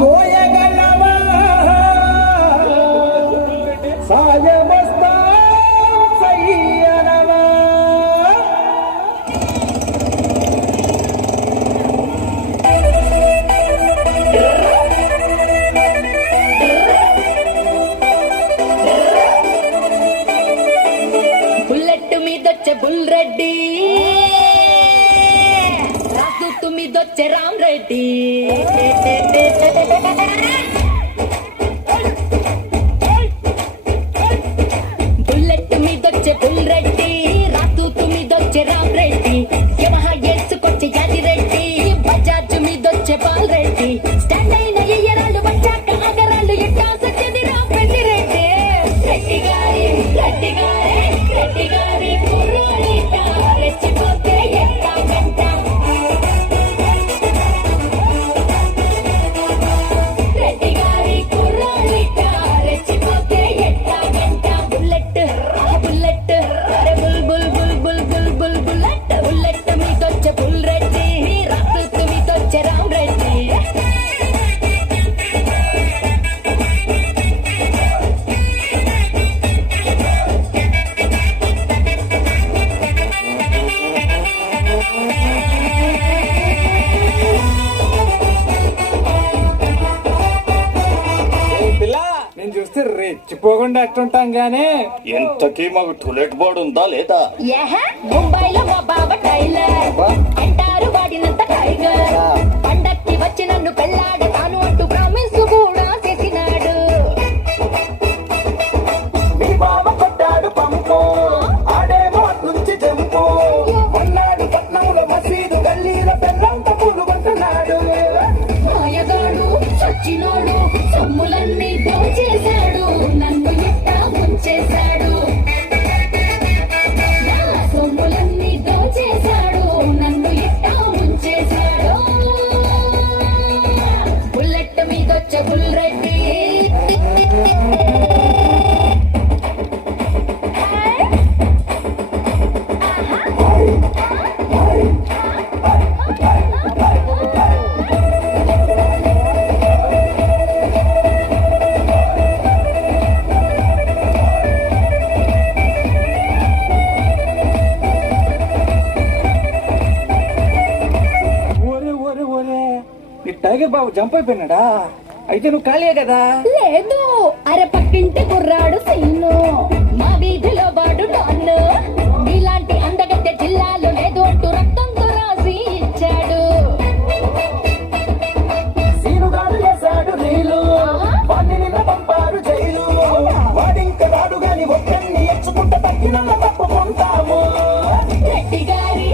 మోయగలవా సాయమస్తా సయ్యనవా. Bullet మీదొచ్చే bull Reddy, రాజు మీదొచ్చే Ram Reddy. Bullet మీదొచ్చే bull Reddy, రాజు మీదొచ్చే Ram Reddy. Yamaha వేసుకొచ్చే యాది రెడ్డి, బజాజ్ మీదొచ్చే బాల్ రెడ్డి. స్టాండ్ అయిన ఎయ్యరాళ్ళు వచ్చాక ఆగరాళ్ళు ఎట్టా సచ్చేది రామ్ రెడ్డి రెడ్డి. రెడ్డి గారి రెడ్డి గారి రెడ్డి గారి కుర్రోడిట రెచ్చిపోతే ఎట్టా గంట. రెడ్డి గారి కుర్రోడిట రెచ్చిపోతే ఎట్టా గంట. బుల్లెట్ బుల్లెట్ అరే bull bull bull bull bull bull bullet. Bullet మీదొచ్చే బుల్ రెడ్డి, రాసు మీదొచ్చే రామ్ రెడ్డి. పిల్ల నేను చూస్తే రెచ్చిపోకుండా ఎట్టుంటాం గానీ ఎంతకీ మాకు టూలెట్ బోర్డు ఉందా లేదా? ముంబైలో మా బాబ టైలర్ అంటారు వాడినంత టైగర్. పండక్కి వచ్చి నన్ను పెళ్ళాడతాను అంటూ ప్రామిస్ కూడా చేసినాడు. మీ బావ కొట్టాడు పంపు ఆడేమో నుంచి జంపు. మొన్నాడు పట్నంలో మసీదు గల్లీలో పెళ్ళంత పూలు కొంటున్నాడు. మాయగాడు సచ్చినోడు సొమ్ములన్నీ దోచేశాడు, నన్ను ఎట్టా ముంచేశాడు. నా సొమ్ములన్నీ దోచేశాడు, నన్ను ఎట్టా ముంచేశాడు. బుల్లెట్ మీదొచ్చే బుల్ రెడ్డి, ఓరే ఓరే ఓరే ఈ టైగర్ బాబు జంప్ అయిపోయినాడా? అయితే నువ్వు ఖాళీయే కదా? లేదు అరే పక్కింటి కుర్రాడు సీను, మా వీధిలో వాడు డాన్. ఇలాంటి అందగత్తె జిల్లాలో లేదు అంటూ రక్తంతో రాసి ఇచ్చాడు. సీనుగాడు చేశాడు రీలు, వాడిని నిన్న పంపారు జైలు. వాడింక రాడు గాని ఒక్కడిని ఎచ్చుకుంటే తగ్గిన తప్పుకుంటాము. రెడ్డి గారి